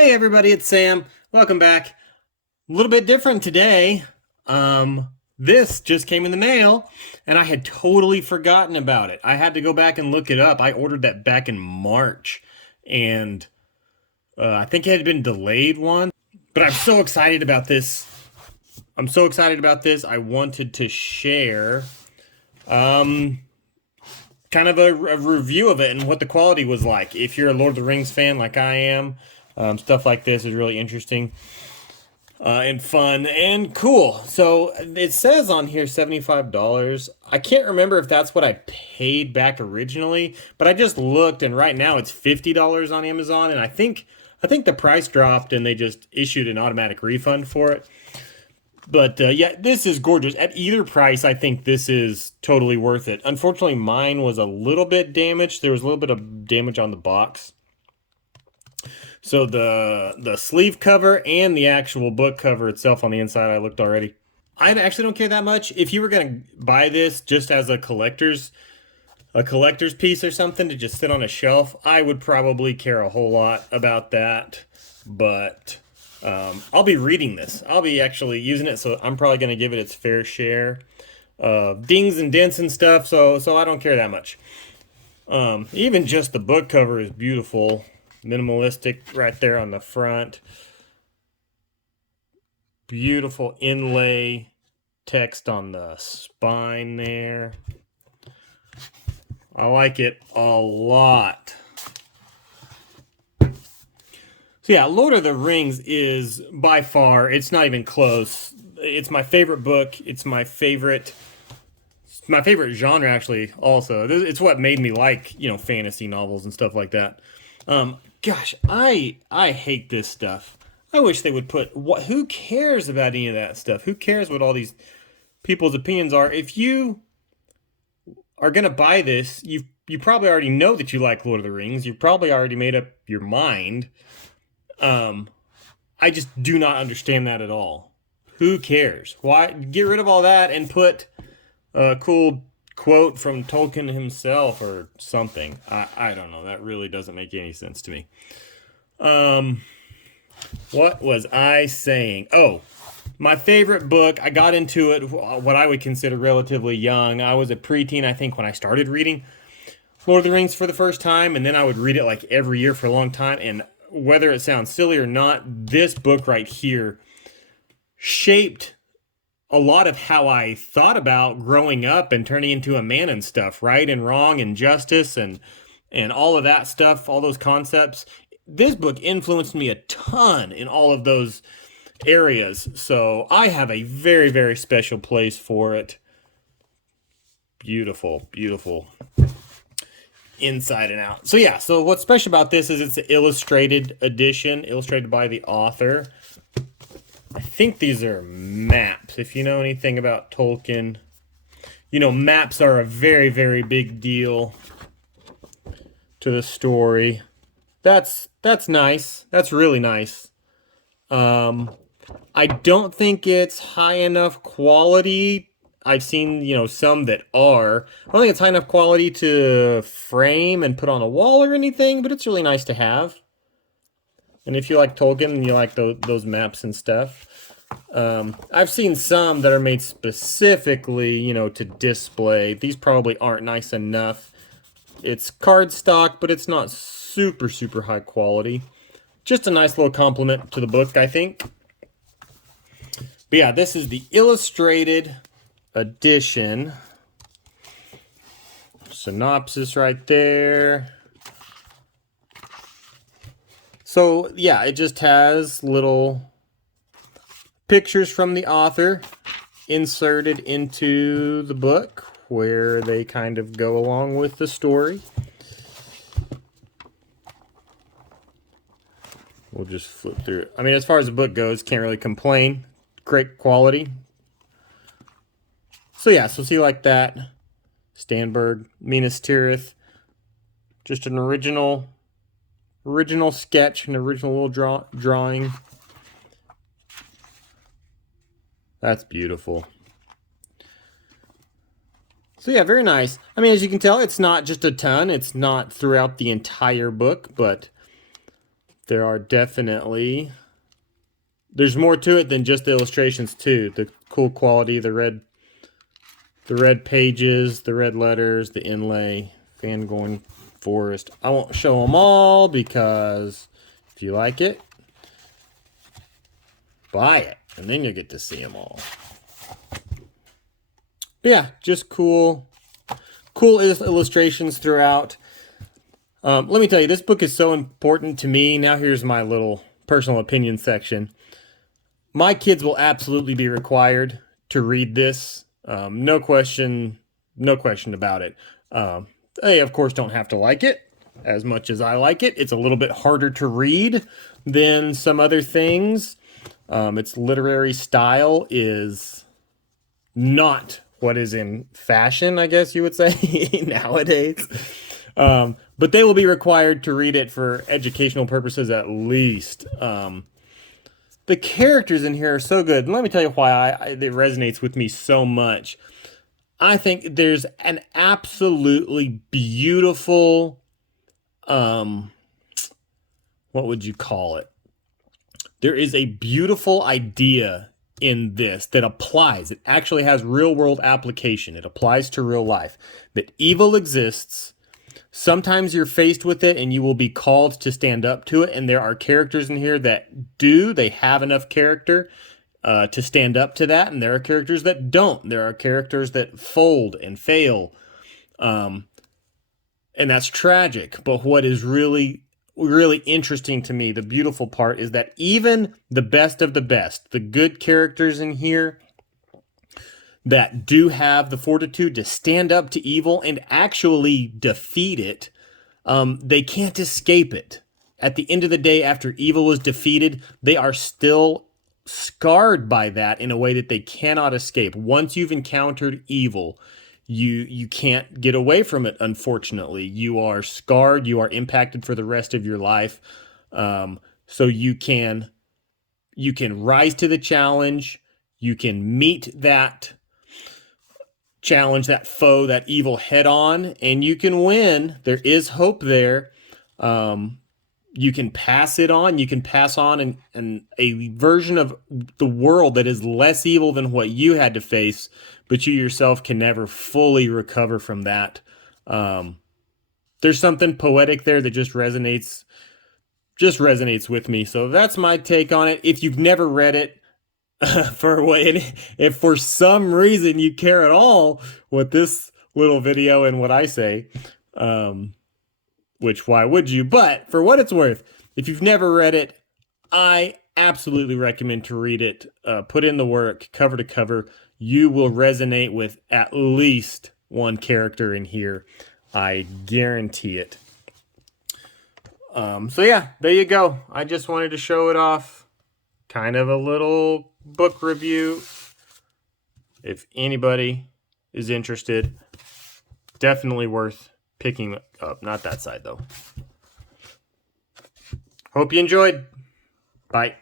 Hey everybody, it's Sam. Welcome back. A little bit different today. This just came in the mail and I had totally forgotten about it. I had to go back and look it up. I ordered that back in March and I think it had been delayed one, but I'm so excited about this. I'm so excited about this. I wanted to share kind of a review of it and what the quality was like. If you're a Lord of the Rings fan like I am, stuff like this is really interesting and fun and cool. So it says on here $75. I can't remember if that's what I paid back originally, but I just looked and right now it's $50 on Amazon, and I think the price dropped and they just issued an automatic refund for it. But yeah, this is gorgeous. At either price, I think this is totally worth it. Unfortunately, mine was a little bit damaged. There was a little bit of damage on the box. So the sleeve cover and the actual book cover itself on the inside, I looked already. I actually don't care that much. If you were gonna buy this just as a collector's piece or something to just sit on a shelf, I would probably care a whole lot about that. But I'll be reading this. I'll be actually using it, so I'm probably going to give it its fair share of dings and dents and stuff. So I don't care that much. Even just the book cover is beautiful, minimalistic right there on the front. Beautiful inlay text on the spine there. I like it a lot. So yeah, Lord of the Rings is by far, it's not even close. It's my favorite book. It's my favorite genre actually also. It's what made me like, fantasy novels and stuff like that. Gosh, I hate this stuff. I wish they would put who cares about any of that stuff? Who cares what all these people's opinions are? If you are going to buy this, you probably already know that you like Lord of the Rings. You've probably already made up your mind. I just do not understand that at all. Who cares? Why get rid of all that and put a cool quote from Tolkien himself or something? I don't know. That really doesn't make any sense to me. What was I saying? Oh, my favorite book. I got into it what I would consider relatively young. I was a preteen, I think, when I started reading Lord of the Rings for the first time, and then I would read it like every year for a long time. And whether it sounds silly or not, this book right here shaped a lot of how I thought about growing up and turning into a man and stuff, right and wrong and justice and all of that stuff, all those concepts. This book influenced me a ton in all of those areas. So I have a very, very special place for it. Beautiful, beautiful. Inside and out. So yeah, so what's special about this is it's an illustrated edition, illustrated by the author. I think these are maps. If you know anything about Tolkien, maps are a very, very big deal to the story. That's nice. That's really nice. I don't think it's high enough quality. I've seen, some that are. I don't think it's high enough quality to frame and put on a wall or anything, but it's really nice to have. And if you like Tolkien and you like those maps and stuff, I've seen some that are made specifically, to display. These probably aren't nice enough. It's cardstock, but it's not super, super high quality. Just a nice little compliment to the book, I think. But yeah, this is the illustrated edition. Synopsis right there. So yeah, it just has little pictures from the author inserted into the book where they kind of go along with the story. We'll just flip through it. I mean, as far as the book goes, can't really complain. Great quality. So yeah, so see like that. Stanberg, Minas Tirith. Just an original sketch, an original little drawing. That's beautiful. So yeah, very nice. I mean, as you can tell, it's not just a ton. It's not throughout the entire book, but there are definitely, there's more to it than just the illustrations too. The cool quality, the red pages, the red letters, the inlay, Fangorn Forest. I won't show them all because if you like it, buy it, and then you'll get to see them all. But yeah, just cool illustrations throughout. Let me tell you, this book is so important to me. Now here's my little personal opinion section. My kids will absolutely be required to read this. No question about it. They, of course, don't have to like it as much as I like it. It's a little bit harder to read than some other things. Its literary style is not what is in fashion, I guess you would say, nowadays. But they will be required to read it for educational purposes at least. The characters in here are so good. And let me tell you why it resonates with me so much. I think there's an absolutely beautiful, what would you call it? There is a beautiful idea in this that applies. It actually has real world application. It applies to real life. That evil exists. Sometimes you're faced with it and you will be called to stand up to it. And there are characters in here that do. They have enough character to stand up to that. And there are characters that don't. There are characters that fold and fail. And that's tragic. But what is really interesting to me, the beautiful part, is that even the best of the best, the good characters in here that do have the fortitude to stand up to evil and actually defeat it, they can't escape it. At the end of the day, after evil is defeated, they are still scarred by that in a way that they cannot escape. Once you've encountered evil, you can't get away from it, unfortunately. You are scarred, you are impacted for the rest of your life. So you can rise to the challenge, you can meet that challenge, that foe, that evil head on, and you can win. There is hope there. You can pass it on. You can pass on a version of the world that is less evil than what you had to face, but you yourself can never fully recover from that. There's something poetic there that just resonates with me. So that's my take on it. If you've never read it, if for some reason you care at all what this little video and what I say, which why would you? But for what it's worth, if you've never read it, I absolutely recommend to read it. Put in the work, cover to cover. You will resonate with at least one character in here. I guarantee it. So yeah, there you go. I just wanted to show it off. Kind of a little book review. If anybody is interested, definitely worth picking up. Not that side though. Hope you enjoyed. Bye.